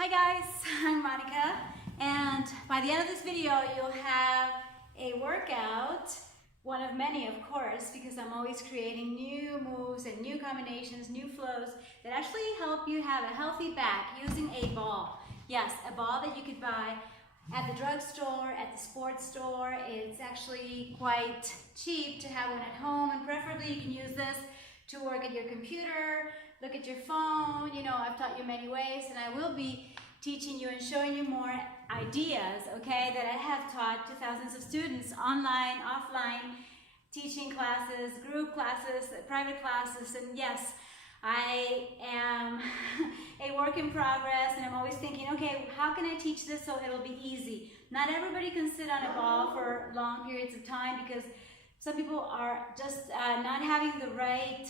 Hi guys, I'm Monica, and by the end of this video you'll have a workout, one of many of course, because I'm always creating new moves and new combinations, new flows that actually help you have a healthy back using a ball. Yes, a ball that you could buy at the drugstore, at the sports store. It's actually quite cheap to have one at home, and preferably you can use this to work at your computer, look at your phone. You know, I've taught you many ways, and I will be teaching you and showing you more ideas, okay, that I have taught to thousands of students online, offline, teaching classes, group classes, private classes, and yes, I am a work in progress, and I'm always thinking, okay, how can I teach this so it'll be easy? Not everybody can sit on a ball for long periods of time because some people are just not having the right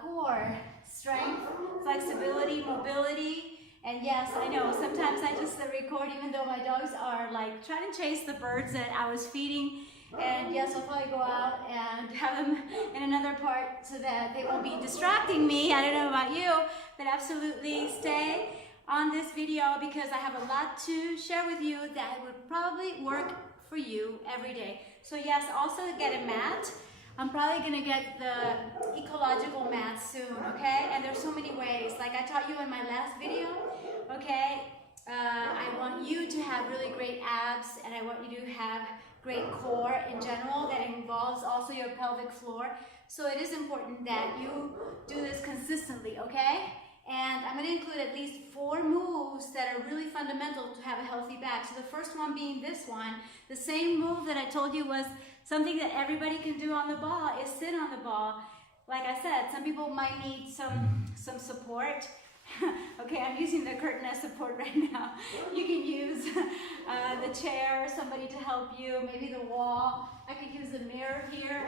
core strength, flexibility, mobility. And yes, I know, sometimes I just record even though my dogs are like trying to chase the birds that I was feeding. And yes, I'll probably go out and have them in another part so that they won't be distracting me. I don't know about you, but absolutely stay on this video because I have a lot to share with you that would probably work for you every day. So yes, also get a mat. I'm probably gonna get the ecological mat soon, okay? And there's so many ways. Like I taught you in my last video, okay? I want you to have really great abs, and I want you to have great core in general that involves also your pelvic floor. So it is important that you do this consistently, okay? And I'm gonna include at least 4 moves that are really fundamental to have a healthy back. So the first one being this one, the same move that I told you was something that everybody can do on the ball is sit on the ball. Like I said, some people might need some support. Okay, I'm using the curtain as support right now. You can use the chair, somebody to help you, maybe the wall. I could use the mirror here.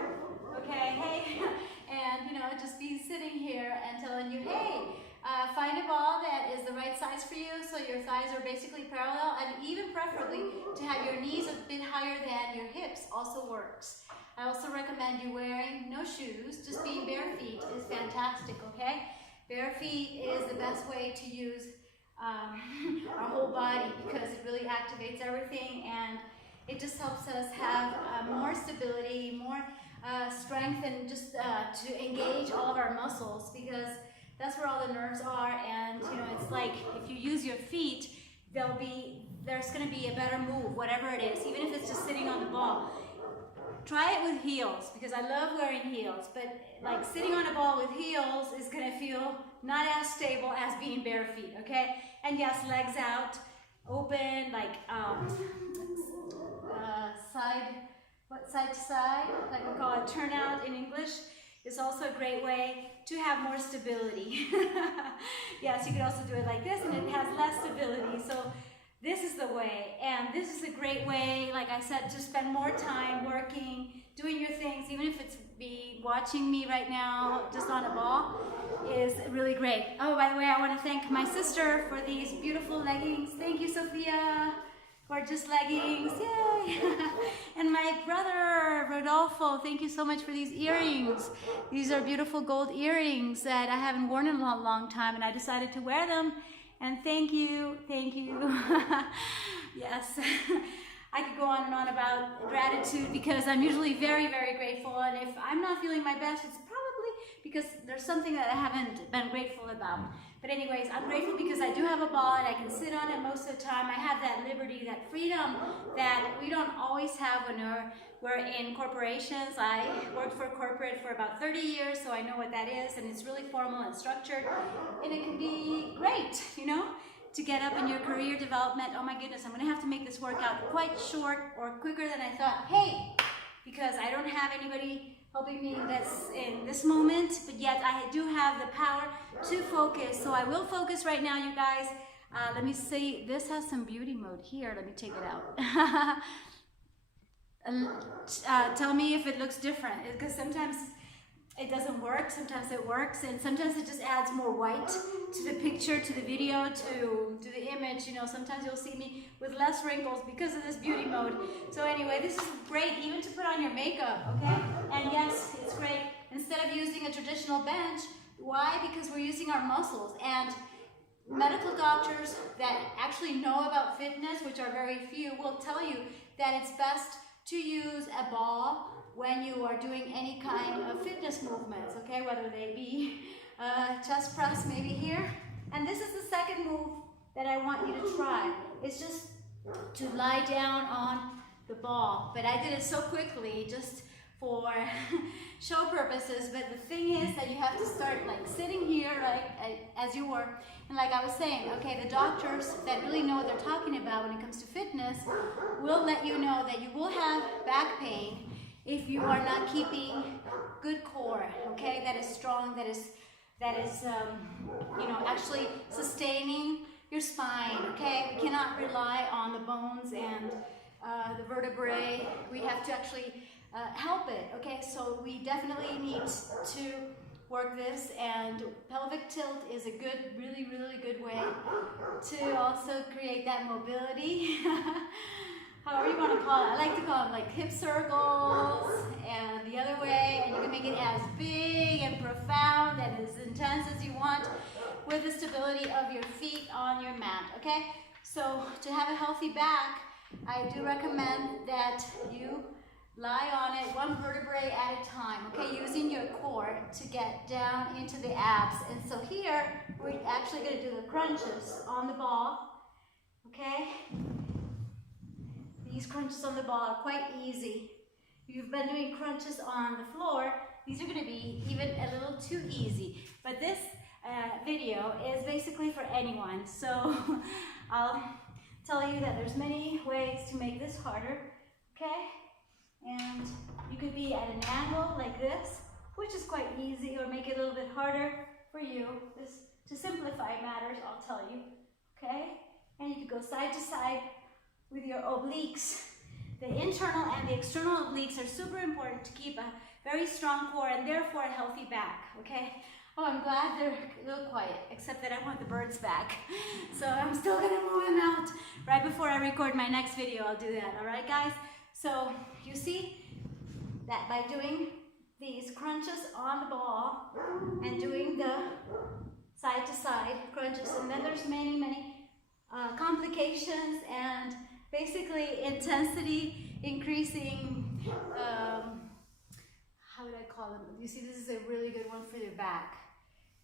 Okay, hey, and you know, just be sitting here and telling you, hey, find a ball that is the right size for you so your thighs are basically parallel, and even preferably to have your knees a bit higher than your hips also works. I also recommend you wearing no shoes, just being bare feet is fantastic, okay? Bare feet is the best way to use our whole body because it really activates everything, and it just helps us have more stability, more strength, and just to engage all of our muscles because that's where all the nerves are. And you know, it's like if you use your feet, there's going to be a better move, whatever it is, even if it's just sitting on the ball. Try it with heels because I love wearing heels, but like sitting on a ball with heels is going to feel not as stable as being bare feet, okay? And yes, legs out, open, like side to side, like we call it turnout in English. Is also a great way to have more stability. Yes, you could also do it like this and it has less stability. So this is the way, and this is a great way, like I said, to spend more time working, doing your things, even if it's watching me right now just on a ball, is really great. Oh, by the way, I want to thank my sister for these beautiful leggings. Thank you, Sophia. Gorgeous leggings, yay! And my brother, Rodolfo, thank you so much for these earrings. These are beautiful gold earrings that I haven't worn in a long time, and I decided to wear them. And thank you, thank you. Yes, I could go on and on about gratitude because I'm usually very, very grateful. And if I'm not feeling my best, it's probably because there's something that I haven't been grateful about. But anyways, I'm grateful because I do have a ball and I can sit on it most of the time. I have that liberty, that freedom that we don't always have when we're in corporations. I worked for corporate for about 30 years, so I know what that is, and it's really formal and structured. And it can be great, you know, to get up in your career development. Oh my goodness, I'm gonna have to make this workout quite short or quicker than I thought. Hey, because I don't have anybody helping me in this moment, but yet I do have the power to focus. So I will focus right now, you guys. Let me see, this has some beauty mode here. Let me take it out. Tell me if it looks different, because sometimes it doesn't work, sometimes it works, and sometimes it just adds more white to the picture, to the video, to the image. You know, sometimes you'll see me with less wrinkles because of this beauty mode. So anyway, this is great even to put on your makeup, okay? And yes, it's great. Instead of using a traditional bench, why? Because we're using our muscles. And medical doctors that actually know about fitness, which are very few, will tell you that it's best to use a ball when you are doing any kind of fitness movements, okay? Whether they be chest press maybe here. And this is the second move that I want you to try. It's just to lie down on the ball. But I did it so quickly just for show purposes. But the thing is that you have to start like sitting here, right, as you were. And like I was saying, okay, the doctors that really know what they're talking about when it comes to fitness will let you know that you will have back pain if you are not keeping good core, okay, that is strong, that is you know, actually sustaining your spine, okay? We cannot rely on the bones and the vertebrae. We have to actually help it, okay? So we definitely need to work this, and pelvic tilt is a good, really, really good way to also create that mobility. However you want to call it. I like to call them like hip circles and the other way, and you can make it as big and profound and as intense as you want with the stability of your feet on your mat, okay? So to have a healthy back, I do recommend that you lie on it one vertebrae at a time, okay? Using your core to get down into the abs. And so here, we're actually going to do the crunches on the ball, okay? These crunches on the ball are quite easy. If you've been doing crunches on the floor, these are going to be even a little too easy. But this video is basically for anyone. So I'll tell you that there's many ways to make this harder, okay? And you could be at an angle like this, which is quite easy, or make it a little bit harder for you. This, to simplify matters, I'll tell you, okay? And you could go side to side with your obliques. The internal and the external obliques are super important to keep a very strong core and therefore a healthy back, okay? Oh, I'm glad they're a little quiet, except that I want the birds back. So I'm still gonna move them out. Right before I record my next video, I'll do that, all right, guys? So you see that by doing these crunches on the ball and doing the side to side crunches, and then there's many, many complications and basically intensity increasing, how would I call them? You see, this is a really good one for your back.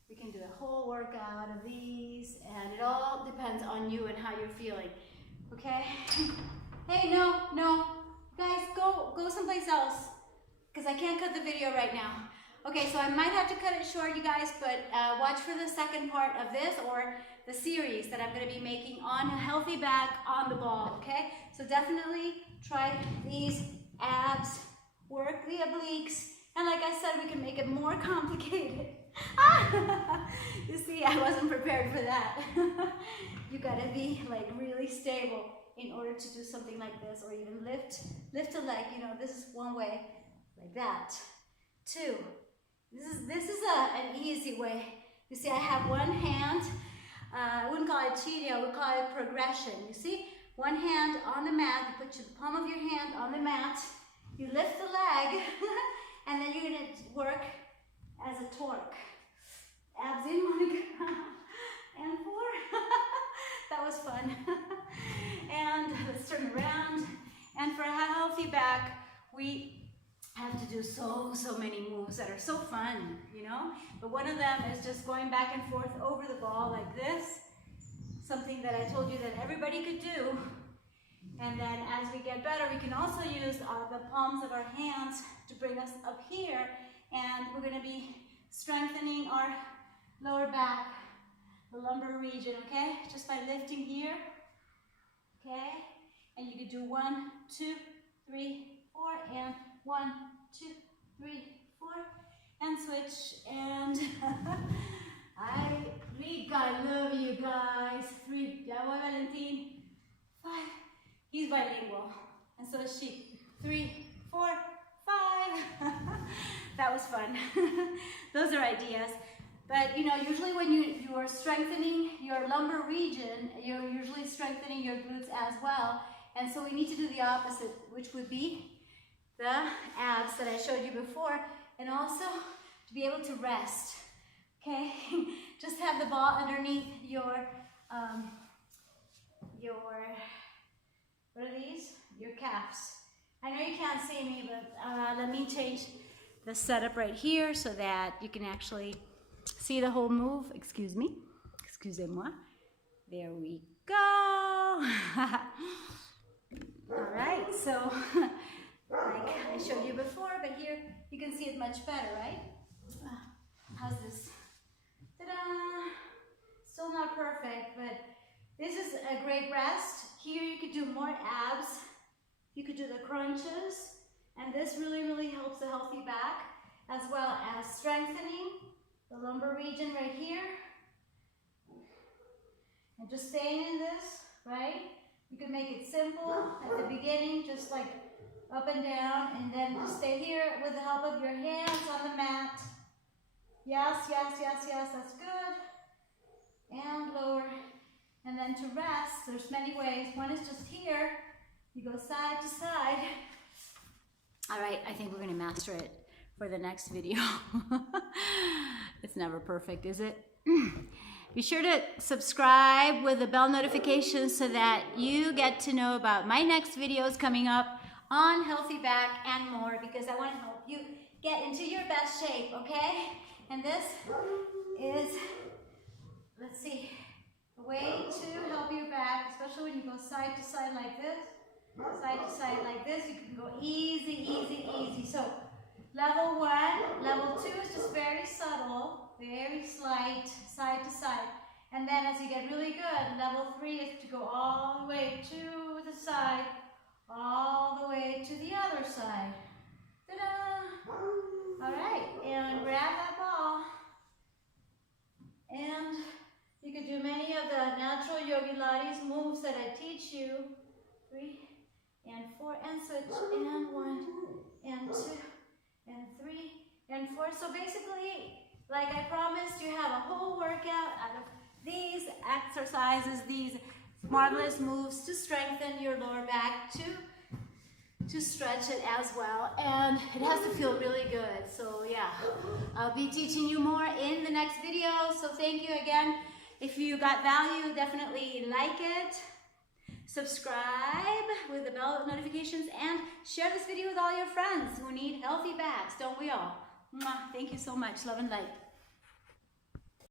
We can do a whole workout of these, and it all depends on you and how you're feeling, okay? Hey, no, guys, go someplace else, because I can't cut the video right now. Okay, so I might have to cut it short, you guys, but watch for the second part of this, or the series that I'm going to be making on a healthy back on the ball, okay? So definitely try these abs, work the obliques, and like I said, we can make it more complicated. You see, I wasn't prepared for that. You gotta be like really stable in order to do something like this, or even lift a leg. You know, this is one way, like that. Two. This is an easy way. You see, I have one hand. I wouldn't call it cheating, I would call it progression. You see, one hand on the mat, you put the palm of your hand on the mat, you lift the leg, and then you're going to work as a torque. Abs in, Monica, and 4. That was fun. And let's turn around. And for a healthy back, we have to do so many moves that are so fun, you know? But one of them is just going back and forth over the ball like this. Something that I told you that everybody could do. And then as we get better, we can also use the palms of our hands to bring us up here. And we're going to be strengthening our lower back, the lumbar region, okay? Just by lifting here, okay? And you could do 1, 2, 3, 4, and 1, 2, 3, 4, and switch. And I love you guys. 3, ya voy, Valentin. 5. He's bilingual, and so is she. 3, 4, 5. That was fun. Those are ideas. But you know, usually when you are strengthening your lumbar region, you're usually strengthening your glutes as well. And so we need to do the opposite, which would be the abs that I showed you before, and also to be able to rest. Okay, just have the ball underneath your what are these? Your calves. I know you can't see me, but let me change the setup right here so that you can actually see the whole move. Excuse me. Excusez-moi. There we go. All right, so like I showed you before, but here you can see it much better, right? How's this? Ta-da! Still not perfect, but this is a great rest. Here you could do more abs. You could do the crunches, and this really, really helps a healthy back, as well as strengthening the lumbar region right here. And just staying in this, right? You can make it simple at the beginning, just like up and down, and then just stay here with the help of your hands on the mat. Yes, yes, yes, yes, that's good. And lower. And then to rest, there's many ways. One is just here. You go side to side. All right, I think we're gonna master it for the next video. It's never perfect, is it? Be sure to subscribe with the bell notifications so that you get to know about my next videos coming up on healthy back and more, because I want to help you get into your best shape, okay? And this is, let's see, a way to help your back, especially when you go side to side like this. Side to side like this, you can go easy, easy, easy. So level 1, level 2 is just very subtle, very slight, side to side. And then as you get really good, level 3 is to go all the way to the side, all the way to the other side. Ta-da! All right, and grab that ball. And you can do many of the natural Yogi Laddis moves that I teach you. 3 and 4 and switch, and 1 and 2 and 3 and 4. So basically, like I promised, you have a whole workout out of these exercises, these marvelous moves to strengthen your lower back, to stretch it as well, and it has to feel really good. So yeah, I'll be teaching you more in the next video. So thank you again. If you got value, definitely like it, subscribe with the bell notifications, and share this video with all your friends who need healthy backs. Don't we all? Mwah. Thank you so much. Love and light.